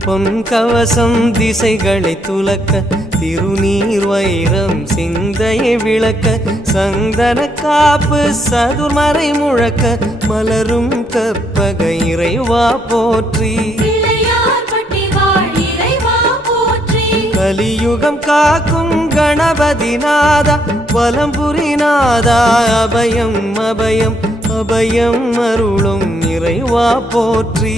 பொன் கவசம் திசைகளை துலக்க திருநீர் வைரம் சிந்தையை விளக்க சந்தன காப்பு சதுர்மறை முழக்க மலரும் கற்பக இறைவா போற்றி கலியுகம் காக்கும் கணபதி நாதா வலம்புரி நாதா அபயம் அபயம் அபயம் அருளும் இறைவா போற்றி